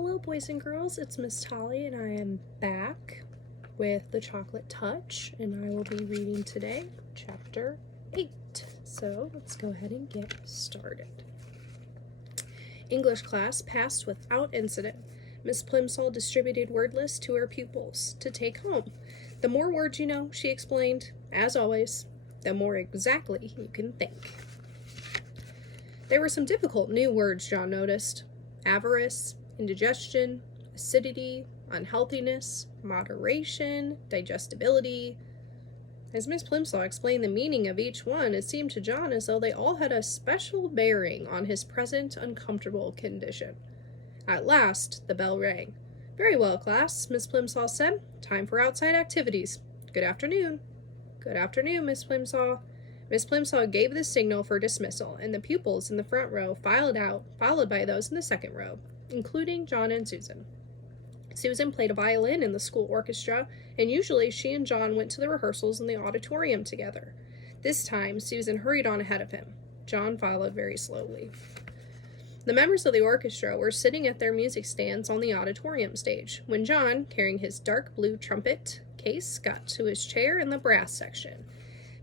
Hello, boys and girls. It's Miss Tolly, and I am back with The Chocolate Touch, and I will be reading today Chapter 8. So let's go ahead and get started. English class passed without incident. Miss Plimsoll distributed word lists to her pupils to take home. The more words you know, she explained, as always, the more exactly you can think. There were some difficult new words John noticed. Avarice, indigestion, acidity, unhealthiness, moderation, digestibility. As Miss Plimsoll explained the meaning of each one, it seemed to John as though they all had a special bearing on his present uncomfortable condition. At last, the bell rang. "Very well, class," Miss Plimsoll said. "Time for outside activities. Good afternoon." "Good afternoon, Miss Plimsoll." Miss Plimsoll gave the signal for dismissal, and the pupils in the front row filed out, followed by those in the second row, including John and Susan. Susan played a violin in the school orchestra, and usually she and John went to the rehearsals in the auditorium together. This time, Susan hurried on ahead of him. John followed very slowly. The members of the orchestra were sitting at their music stands on the auditorium stage when John, carrying his dark blue trumpet case, got to his chair in the brass section.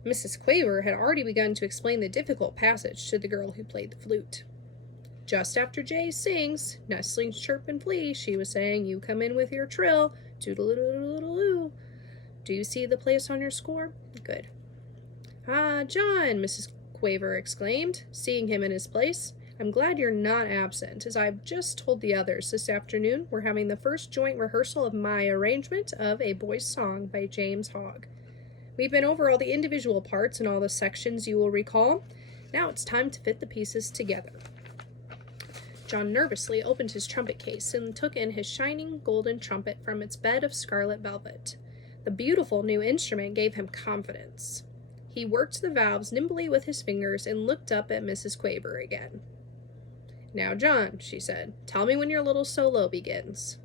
Mrs. Quaver had already begun to explain the difficult passage to the girl who played the flute. "Just after Jay sings, 'Nestlings chirp and flee,'" she was saying, "you come in with your trill, toodle-oo-doodle-oo. Do you see the place on your score? Good." "Ah, John," Mrs. Quaver exclaimed, seeing him in his place, "I'm glad you're not absent. As I've just told the others this afternoon, we're having the first joint rehearsal of my arrangement of A Boy's Song by James Hogg. We've been over all the individual parts and all the sections, you will recall. Now it's time to fit the pieces together." John nervously opened his trumpet case and took in his shining golden trumpet from its bed of scarlet velvet. The beautiful new instrument gave him confidence. He worked the valves nimbly with his fingers and looked up at Mrs. Quaver again. "Now, John," she said, "tell me when your little solo begins."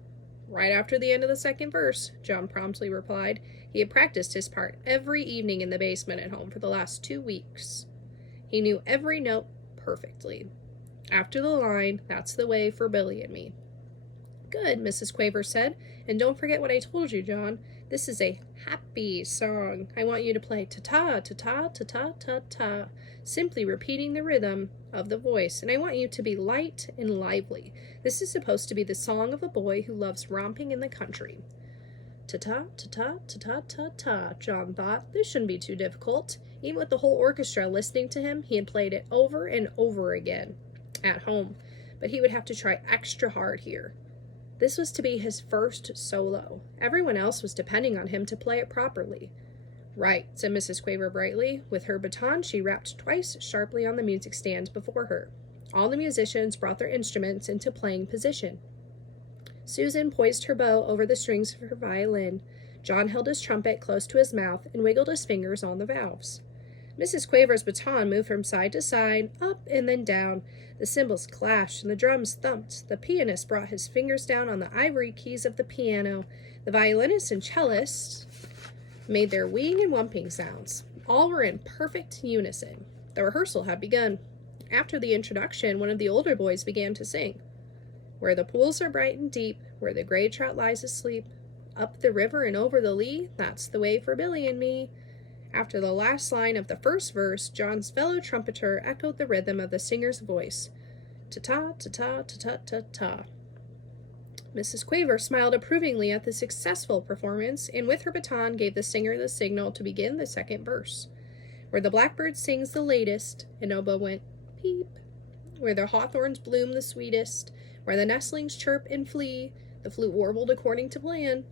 "Right after the end of the second verse," John promptly replied. He had practiced his part every evening in the basement at home for the last 2 weeks. He knew every note perfectly. After the line, "That's the way for Billy and me." "Good," Mrs. Quaver said. "And don't forget what I told you, John. This is a happy song. I want you to play ta-ta, ta-ta, ta-ta, ta-ta, simply repeating the rhythm of the voice. And I want you to be light and lively. This is supposed to be the song of a boy who loves romping in the country." Ta-ta, ta-ta, ta-ta, ta-ta, John thought. This shouldn't be too difficult. Even with the whole orchestra listening to him, he had played it over and over again at home. But he would have to try extra hard here. This was to be his first solo. Everyone else was depending on him to play it properly. "Right," said Mrs. Quaver brightly. With her baton, she rapped twice sharply on the music stand before her. All the musicians brought their instruments into playing position. Susan poised her bow over the strings of her violin. John held his trumpet close to his mouth and wiggled his fingers on the valves. Mrs. Quaver's baton moved from side to side, up and then down. The cymbals clashed and the drums thumped. The pianist brought his fingers down on the ivory keys of the piano. The violinist and cellist made their weeing and whumping sounds. All were in perfect unison. The rehearsal had begun. After the introduction, one of the older boys began to sing. "Where the pools are bright and deep, where the gray trout lies asleep, up the river and over the lea, that's the way for Billy and me." After the last line of the first verse, John's fellow trumpeter echoed the rhythm of the singer's voice. Ta-ta, ta-ta, ta-ta, ta-ta. Mrs. Quaver smiled approvingly at the successful performance, and with her baton gave the singer the signal to begin the second verse. "Where the blackbird sings the latest," an oboe went peep. "Where the hawthorns bloom the sweetest, where the nestlings chirp and flee," the flute warbled according to plan.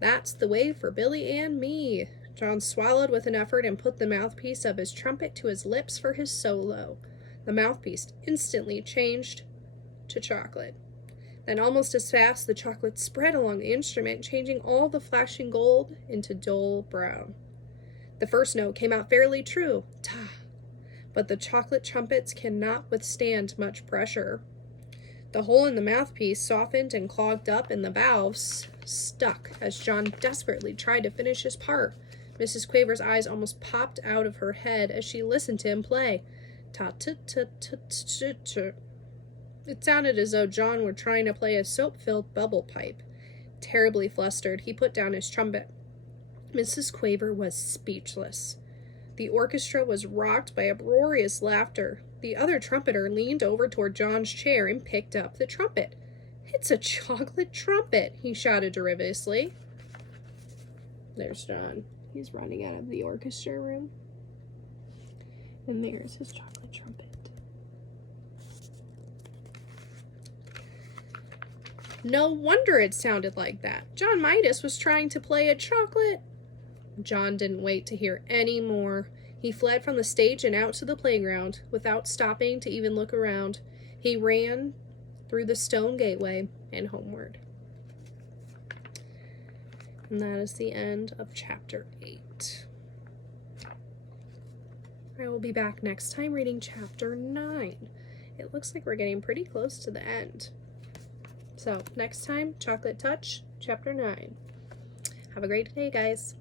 "That's the way for Billy and me." John swallowed with an effort and put the mouthpiece of his trumpet to his lips for his solo. The mouthpiece instantly changed to chocolate. Then almost as fast, the chocolate spread along the instrument, changing all the flashing gold into dull brown. The first note came out fairly true, ta, but the chocolate trumpets cannot withstand much pressure. The hole in the mouthpiece softened and clogged up, and the valves stuck as John desperately tried to finish his part. Mrs. Quaver's eyes almost popped out of her head as she listened to him play. Ta-ta-ta-ta-ta-ta. It sounded as though John were trying to play a soap-filled bubble pipe. Terribly flustered, he put down his trumpet. Mrs. Quaver was speechless. The orchestra was rocked by uproarious laughter. The other trumpeter leaned over toward John's chair and picked up the trumpet. "It's a chocolate trumpet," he shouted derivatively. There's John. He's running out of the orchestra room. And there's his chocolate trumpet. No wonder it sounded like that. John Midas was trying to play a chocolate. John didn't wait to hear any more. He fled from the stage and out to the playground, without stopping to even look around. He ran through the stone gateway and homeward. And that is the end of chapter 8. I will be back next time reading chapter 9. It looks like we're getting pretty close to the end. So, next time, Chocolate Touch, chapter 9. Have a great day, guys.